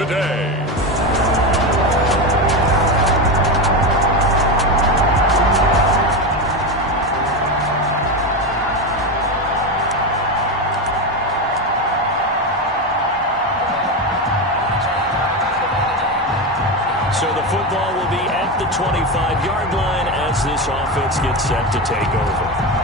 today. So the football will be at the 25-yard line as this offense gets set to take over.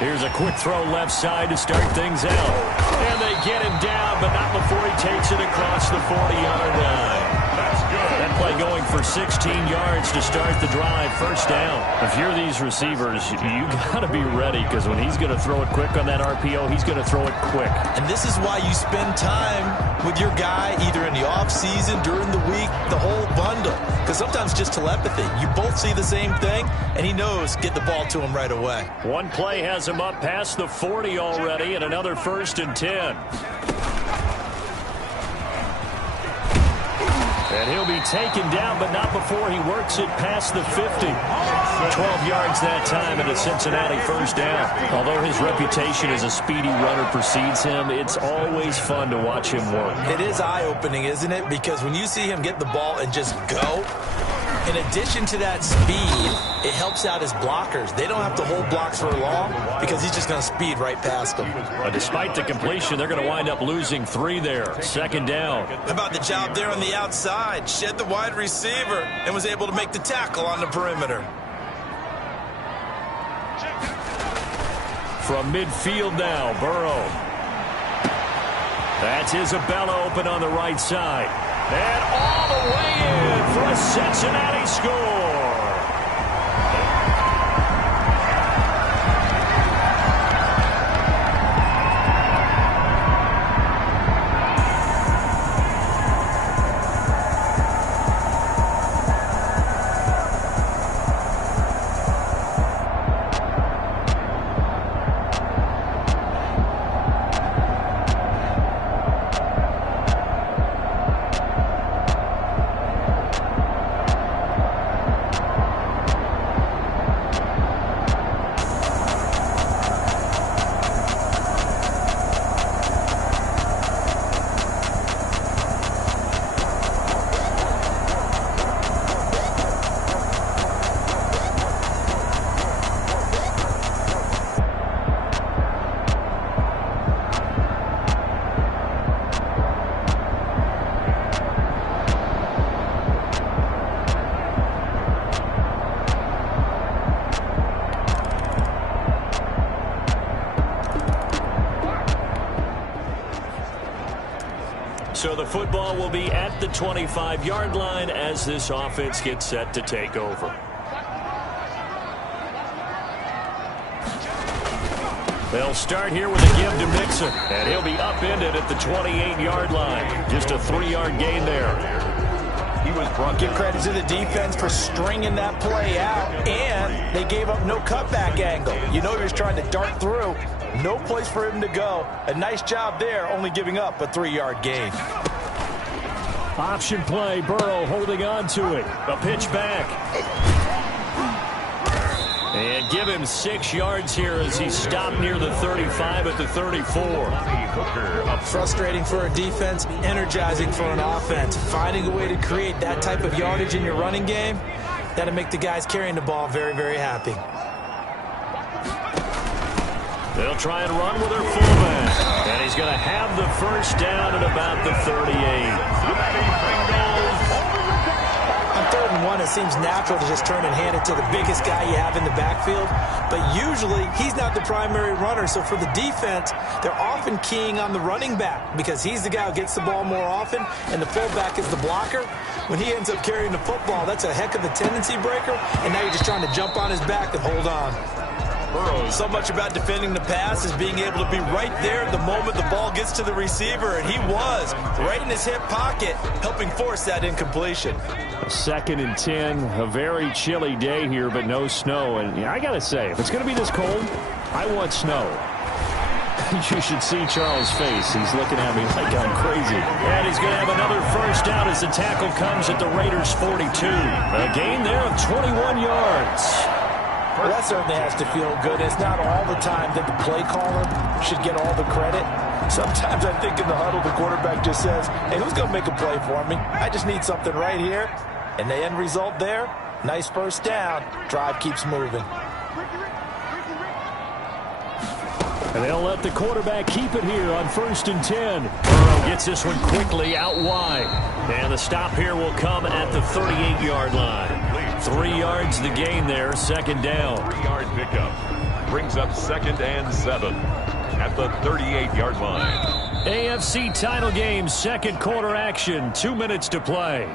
Here's a quick throw left side to start things out. And they get him down, but not before he takes it across the 40-yard line. That's good. That play going for 16 yards to start the drive. First down. If you're these receivers, you got to be ready, because when he's going to throw it quick on that RPO, he's going to throw it quick. And this is why you spend time with your guy either in the offseason, during the week, the whole bundle. Because sometimes just telepathy. You both see the same thing, and he knows get the ball to him right away. One play has him up past the 40 already, and another 1st and 10. And he'll be taken down, but not before he works it past the 50. 12 yards that time, and a Cincinnati first down. Although his reputation as a speedy runner precedes him, it's always fun to watch him work. It is eye-opening, isn't it? Because when you see him get the ball and just go, in addition to that speed, it helps out his blockers. They don't have to hold blocks for long because he's just going to speed right past them. Despite the completion, they're going to wind up losing 3 there. 2nd down. How about the job there on the outside? Shed the wide receiver and was able to make the tackle on the perimeter. From midfield now, Burrow. That's Isabella open on the right side. And all the way in for a Cincinnati score. So the football will be at the 25-yard line as this offense gets set to take over. They'll start here with a give to Mixon, and he'll be upended at the 28-yard line. Just a 3-yard gain there. He was brought. Give credit to the defense for stringing that play out, and they gave up no cutback angle. You know he was trying to dart through. No place for him to go. A nice job there, only giving up a 3-yard gain. Option play, Burrow holding on to it. A pitch back. And give him 6 yards here as he stopped near the 35 at the 34. Frustrating for a defense, energizing for an offense. Finding a way to create that type of yardage in your running game, that'll make the guys carrying the ball very, very happy. They'll try and run with their fullback. And he's going to have the first down at about the 38. On 3rd and 1, it seems natural to just turn and hand it to the biggest guy you have in the backfield. But usually, he's not the primary runner. So for the defense, they're often keying on the running back because he's the guy who gets the ball more often, and the fullback is the blocker. When he ends up carrying the football, that's a heck of a tendency breaker, and now you're just trying to jump on his back and hold on. So much about defending the pass is being able to be right there at the moment the ball gets to the receiver, and he was right in his hip pocket, helping force that incompletion. 2nd and 10, a very chilly day here, but no snow. And I got to say, if it's going to be this cold, I want snow. You should see Charles' face. He's looking at me like I'm crazy. And he's going to have another first down as the tackle comes at the Raiders' 42. A gain there of 21 yards. Well, that certainly has to feel good. It's not all the time that the play caller should get all the credit. Sometimes I think in the huddle, the quarterback just says, hey, who's going to make a play for me? I just need something right here. And the end result there, nice first down. Drive keeps moving. And they'll let the quarterback keep it here on 1st and 10. Burrow gets this one quickly out wide. And the stop here will come at the 38-yard line. 3 yards the gain there, 2nd down. 3-yard pickup. Brings up 2nd and 7 at the 38-yard line. AFC title game, 2nd quarter action, 2 minutes to play.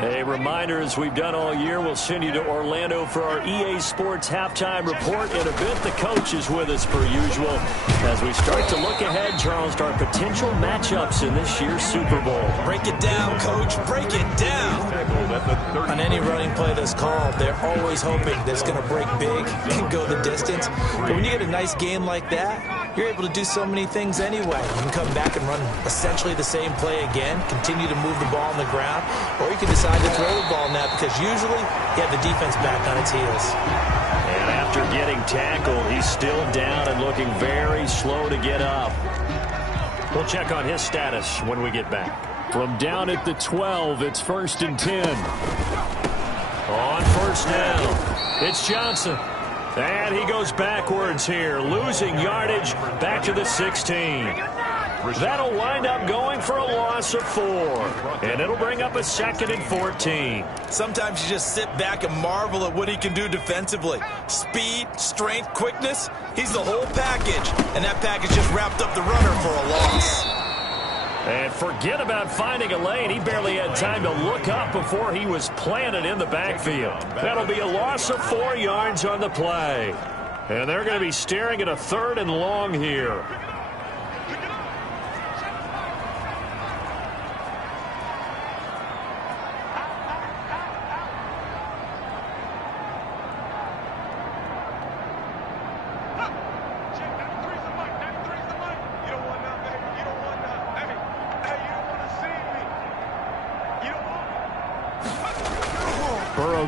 A reminder, as we've done all year, we'll send you to Orlando for our EA Sports halftime report. In a bit, the coach is with us per usual. As we start to look ahead, Charles, to our potential matchups in this year's Super Bowl. Break it down, Coach. Break it down. On any running play that's called, they're always hoping that's going to break big and go the distance. But when you get a nice game like that, you're able to do so many things anyway. You can come back and run essentially the same play again, continue to move the ball on the ground, or you can decide to throw the ball now because usually you have the defense back on its heels. And after getting tackled, he's still down and looking very slow to get up. We'll check on his status when we get back. From down at the 12, it's 1st and 10. On 1st down, it's Johnson. And he goes backwards here, losing yardage back to the 16. That'll wind up going for a loss of 4. And it'll bring up a 2nd and 14. Sometimes you just sit back and marvel at what he can do defensively. Speed, strength, quickness, he's the whole package. And that package just wrapped up the runner for a loss. And forget about finding a lane. He barely had time to look up before he was planted in the backfield. That'll be a loss of 4 yards on the play. And they're going to be staring at a 3rd and long here.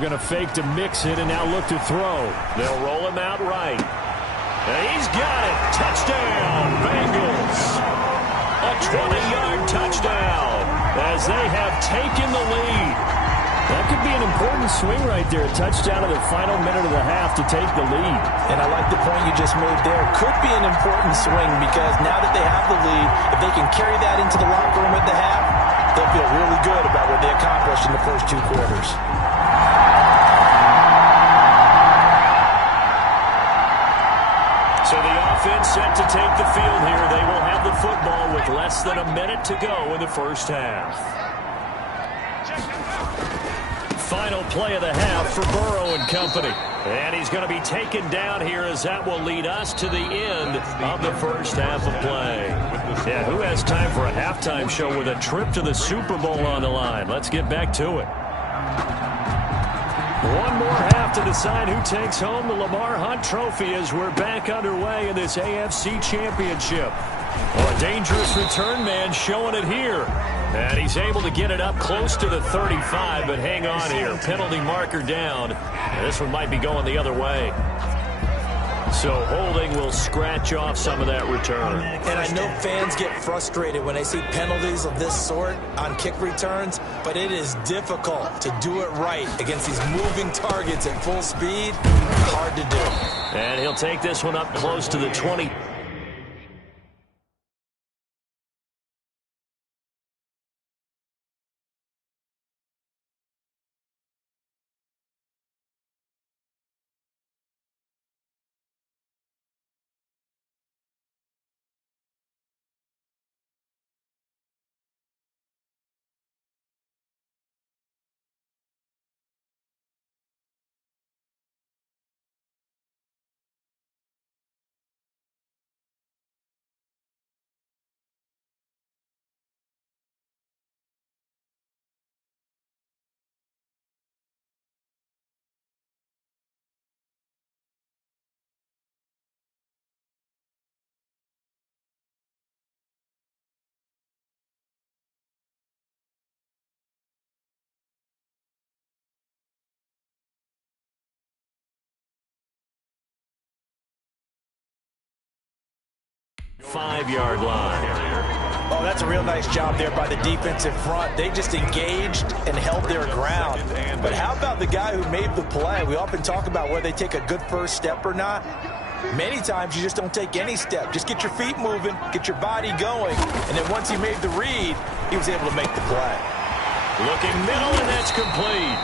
Going to fake to mix it and now look to throw. They'll roll him out right. And he's got it. Touchdown, Bengals. A 20-yard touchdown as they have taken the lead. That could be an important swing right there. A touchdown in the final minute of the half to take the lead. And I like the point you just made there. Could be an important swing because now that they have the lead, if they can carry that into the locker room at the half, they'll feel really good about what they accomplished in the first 2 quarters. So the offense set to take the field here. They will have the football with less than a minute to go in the first half. Final play of the half for Burrow and company. And he's going to be taken down here as that will lead us to the end of the first half of play. Yeah, who has time for a halftime show with a trip to the Super Bowl on the line? Let's get back to it. One more half to decide who takes home the Lamar Hunt Trophy as we're back underway in this AFC Championship. Well, a dangerous return man showing it here. And he's able to get it up close to the 35, but hang on here. Penalty marker down. And this one might be going the other way. So holding will scratch off some of that return. And I know fans get frustrated when they see penalties of this sort on kick returns, but it is difficult to do it right against these moving targets at full speed. Hard to do. And he'll take this one up close to the 20. 5-yard line. Oh, that's a real nice job there by the defensive front. They just engaged and held their ground. But how about the guy who made the play? We often talk about whether they take a good first step or not. Many times you just don't take any step. Just get your feet moving, get your body going, and then once he made the read, he was able to make the play. Looking middle, and that's complete.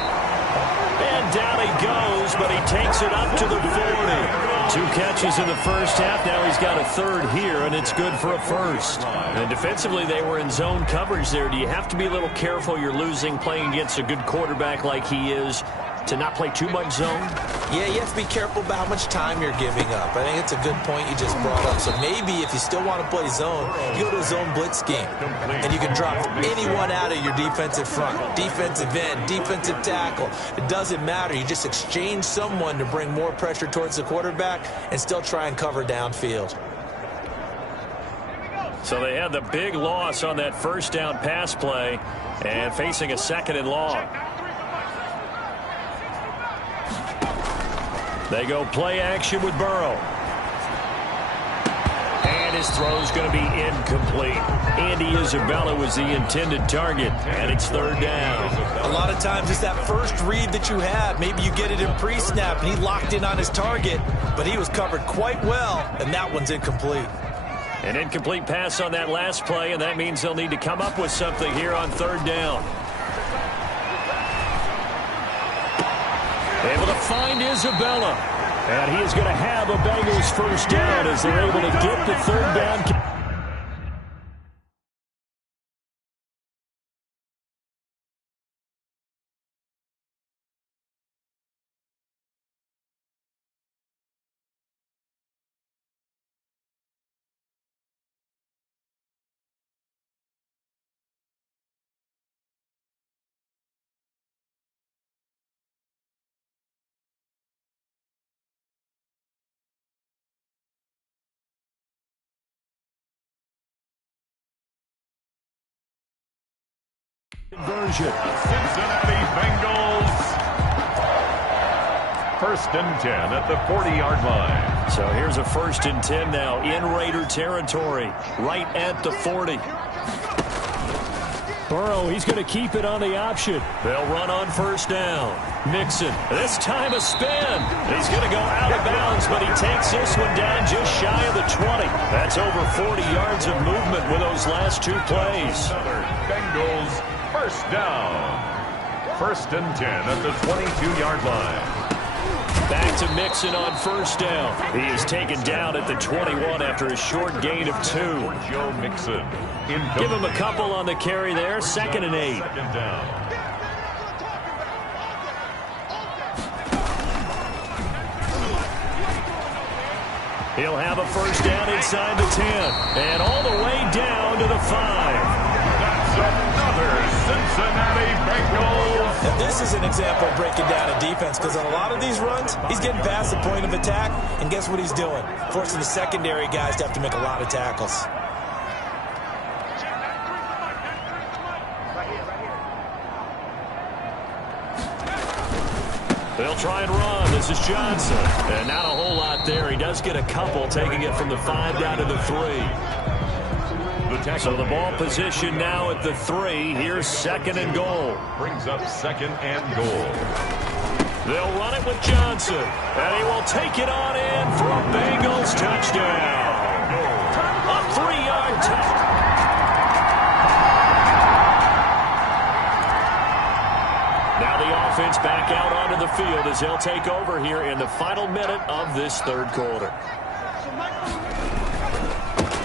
And down he goes, but he takes it up to the 40. 2 catches in the first half. Now he's got a third here, and it's good for a first. And defensively, they were in zone coverage there. Do you have to be a little careful? You're losing playing against a good quarterback like he is to not play too much zone? Yeah, you have to be careful about how much time you're giving up. I think it's a good point you just brought up. So maybe if you still want to play zone, you go to a zone blitz scheme. And you can drop anyone out of your defensive front. Defensive end, defensive tackle. It doesn't matter. You just exchange someone to bring more pressure towards the quarterback and still try and cover downfield. So they had the big loss on that first down pass play and facing a 2nd and long. They go play action with Burrow. And his throw's going to be incomplete. Andy Isabella was the intended target, and it's 3rd down. A lot of times it's that first read that you have. Maybe you get it in pre-snap, and he locked in on his target, but he was covered quite well, and that one's incomplete. An incomplete pass on that last play, and that means they'll need to come up with something here on 3rd down. Able to find Isabella. And he is going to have a Bengals first down as they're able to get the 3rd down. Conversion. Cincinnati Bengals. 1st and 10 at the 40-yard line. So here's a 1st and 10 now in Raider territory, right at the 40. Burrow, he's going to keep it on the option. They'll run on 1st down. Mixon, this time a spin. He's going to go out of bounds, but he takes this one down just shy of the 20. That's over 40 yards of movement with those last 2 plays. Bengals 1st down. 1st and 10 at the 22-yard line. Back to Mixon on 1st down. He is taken down at the 21 after a short gain of 2. Joe Mixon. Give him a couple on the carry there. 2nd and 8. 2nd down. He'll have a 1st down inside the 10. And all the way down to the 5. Another Cincinnati Bengals. And this is an example of breaking down a defense, because on a lot of these runs, he's getting past the point of attack, and guess what he's doing? Forcing the secondary guys to have to make a lot of tackles. They'll try and run. This is Johnson. And not a whole lot there. He does get a couple, taking it from the 5 down to the 3. So the ball position now at the 3. Here's 2nd and goal. Brings up 2nd and goal. They'll run it with Johnson. And he will take it on in for a Bengals touchdown. A 3-yard touchdown. Now the offense back out onto the field as they'll take over here in the final minute of this 3rd quarter.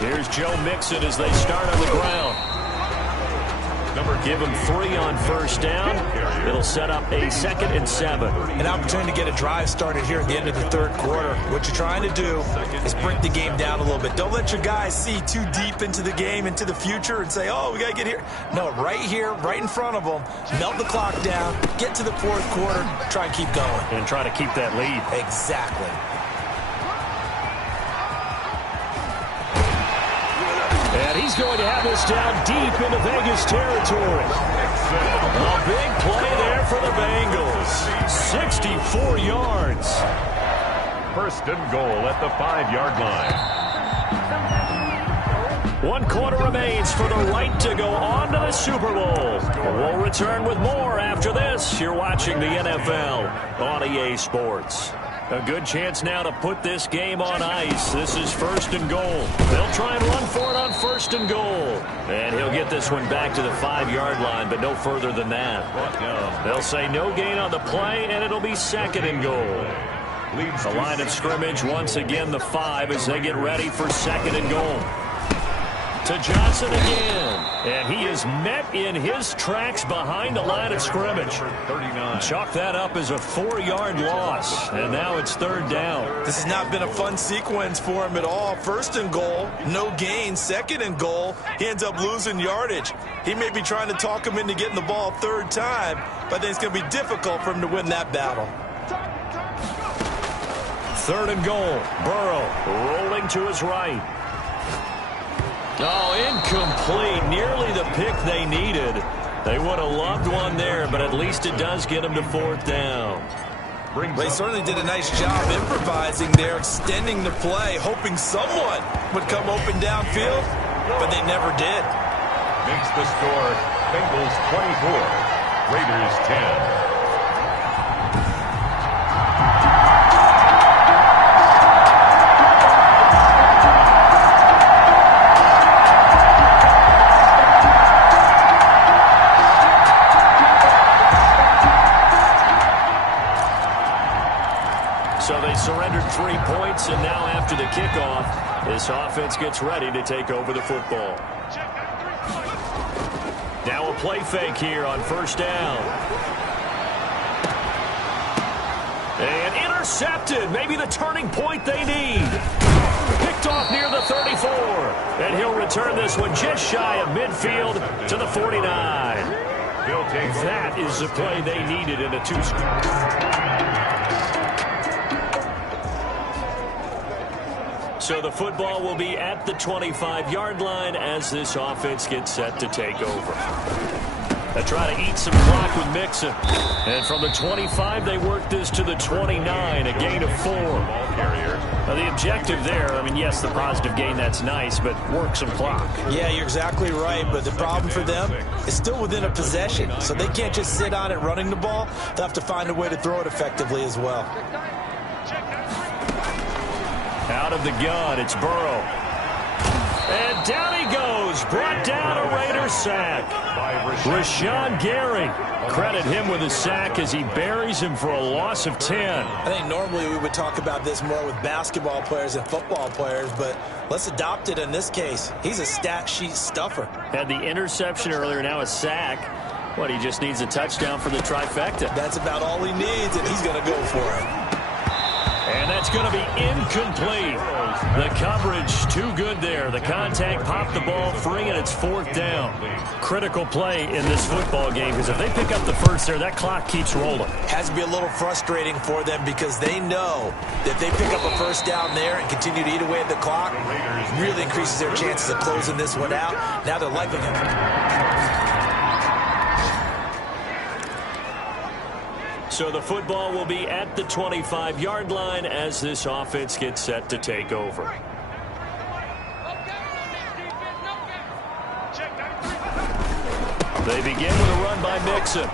Here's Joe Mixon as they start on the ground. Give him 3 on 1st down. It'll set up a 2nd and 7. An opportunity to get a drive started here at the end of the 3rd quarter. What you're trying to do is break the game down a little bit. Don't let your guys see too deep into the game, into the future, and say, oh, we got to get here. No, right here, right in front of them. Melt the clock down, get to the 4th quarter, try and keep going. And try to keep that lead. Exactly. And he's going to have this down deep into Vegas territory. A big play there for the Bengals. 64 yards. 1st and goal at the 5-yard line. 1 quarter remains for the right to go on to the Super Bowl. We'll return with more after this. You're watching the NFL on EA Sports. A good chance now to put this game on ice. This is 1st and goal. They'll try and run for it on 1st and goal. And he'll get this one back to the 5-yard line, but no further than that. They'll say no gain on the play, and it'll be 2nd and goal. The line of scrimmage, once again, the 5 as they get ready for 2nd and goal. To Johnson again. And he is met in his tracks behind the line of scrimmage. Chalk that up as a 4-yard loss. And now it's 3rd down. This has not been a fun sequence for him at all. 1st and goal, no gain. 2nd and goal, he ends up losing yardage. He may be trying to talk him into getting the ball 3rd time, but I think it's going to be difficult for him to win that battle. 3rd and goal. Burrow rolling to his right. Oh, incomplete. Nearly the pick they needed. They would have loved one there, but at least it does get them to 4th down. They certainly did a nice job improvising there, extending the play, hoping someone would come open downfield, but they never did. Makes the score Bengals 24, Raiders 10. So they surrendered 3 points, and now after the kickoff, this offense gets ready to take over the football. Now a play fake here on 1st down. And intercepted. Maybe the turning point they need. Picked off near the 34. And he'll return this one just shy of midfield to the 49. That is the play they needed in a 2-score. So the football will be at the 25-yard line as this offense gets set to take over. They try to eat some clock with Mixon. And from the 25, they work this to the 29, a gain of 4. Now the objective there, I mean, yes, the positive gain, that's nice, but work some clock. Yeah, you're exactly right, but the problem for them is still within a possession, so they can't just sit on it running the ball. They'll have to find a way to throw it effectively as well. Out of the gun, it's Burrow. And down he goes. Brought down a Raiders sack. Rashawn Gary. Credit him with a sack as he buries him for a loss of 10. I think normally we would talk about this more with basketball players and football players, but let's adopt it in this case. He's a stat sheet stuffer. Had the interception earlier, now a sack. What, he just needs a touchdown for the trifecta. That's about all he needs, and he's going to go for it. And that's going to be incomplete. The coverage too good there. The contact popped the ball free, and it's 4th down. Critical play in this football game, because if they pick up the first there, that clock keeps rolling. Has to be a little frustrating for them because they know that if they pick up a 1st down there and continue to eat away at the clock, really increases their chances of closing this one out. Now they're likely to... So the football will be at the 25-yard line as this offense gets set to take over. They begin with a run by Mixon.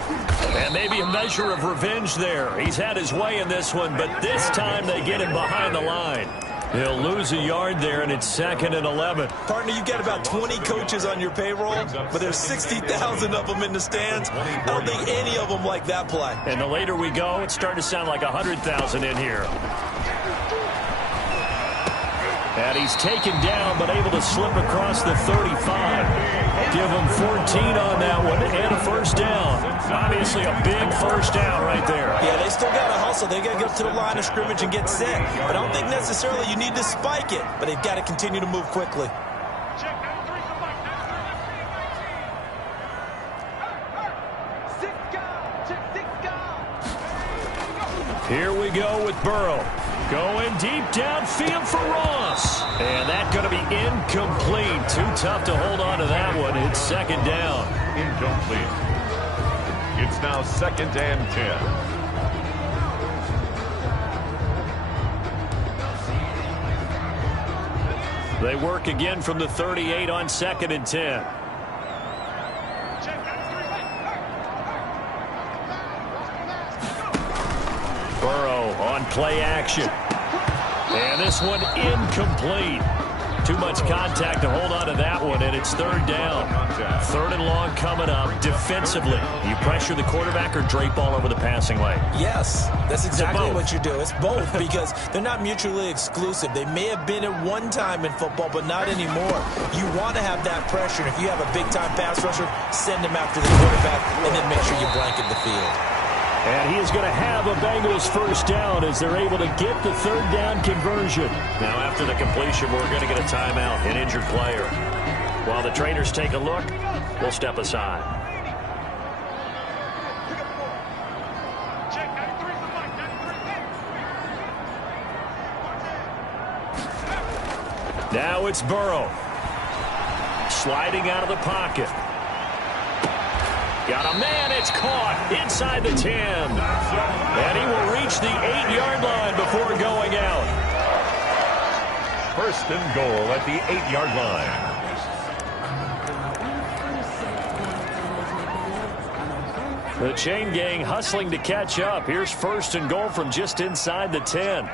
And maybe a measure of revenge there. He's had his way in this one, but this time they get him behind the line. He'll lose a yard there, and it's 2nd and 11. Partner, you got about 20 coaches on your payroll, but there's 60,000 of them in the stands. I don't think any of them like that play. And the later we go, it's starting to sound like 100,000 in here. And he's taken down, but able to slip across the 35. Give him 14 on that one, and a 1st down. Obviously a big 1st down right there. Yeah, they still got to hustle. They got to get up to the line of scrimmage and get set. But I don't think necessarily you need to spike it, but they've got to continue to move quickly. Here we go with Burrow. Going deep downfield for Ross. And that's going to be incomplete. Too tough to hold on to that one. It's 2nd down. Incomplete. It's now 2nd and 10. They work again from the 38 on 2nd and 10. Burrow on play action. And this one incomplete. Too much contact to hold on to that one, and it's 3rd down. 3rd and long coming up. Defensively, you pressure the quarterback or drape all over the passing lane? Yes, that's exactly what you do. It's both because they're not mutually exclusive. They may have been at one time in football, but not anymore. You want to have that pressure, and if you have a big-time pass rusher, send him after the quarterback, and then make sure you blanket the field. And he is going to have a Bengals 1st down as they're able to get the 3rd down conversion. Now, after the completion, we're going to get a timeout, an injured player. While the trainers take a look, we'll step aside. Now it's Burrow. Sliding out of the pocket. Got a man, it's caught inside the 10. And he will reach the 8-yard line before going out. 1st and goal at the 8-yard line. The chain gang hustling to catch up. Here's 1st and goal from just inside the 10.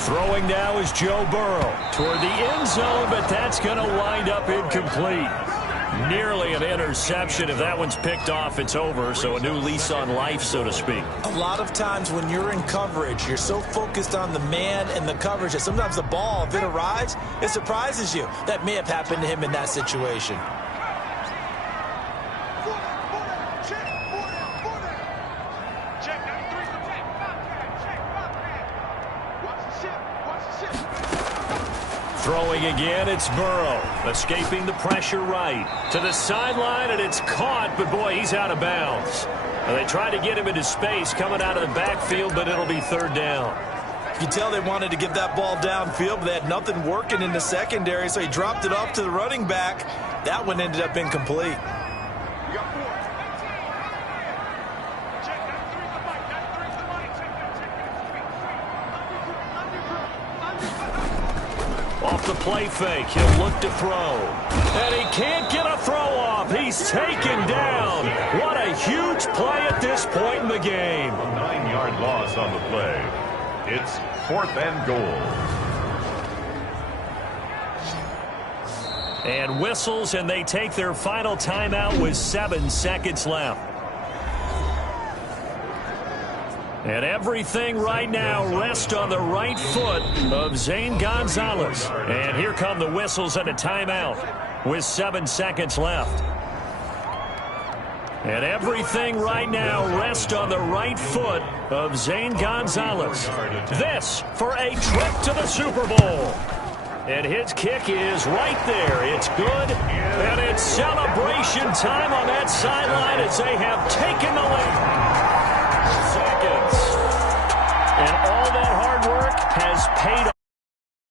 Throwing now is Joe Burrow toward the end zone, but that's going to wind up incomplete. Nearly an interception. If that one's picked off, it's over. So a new lease on life, so to speak. A lot of times when you're in coverage, you're so focused on the man and the coverage that sometimes the ball, if it arrives, it surprises you. That may have happened to him in that situation. Throwing again, it's Burrow. Escaping the pressure right. To the sideline, and it's caught, but boy, he's out of bounds. And they try to get him into space coming out of the backfield, but it'll be 3rd down. You can tell they wanted to get that ball downfield, but they had nothing working in the secondary, so he dropped it off to the running back. That one ended up incomplete. Off the play fake, he'll look to throw. And he can't get a throw off. He's taken down. What a huge play at this point in the game. A 9-yard loss on the play. It's 4th and goal. And whistles, and they take their final timeout with 7 seconds left. And everything right now rests on the right foot of Zane Gonzalez. And here come the whistles and a timeout with 7 seconds left. And everything right now rests on the right foot of Zane Gonzalez. This for a trip to the Super Bowl. And his kick is right there. It's good. And it's celebration time on that sideline as they have taken the lead.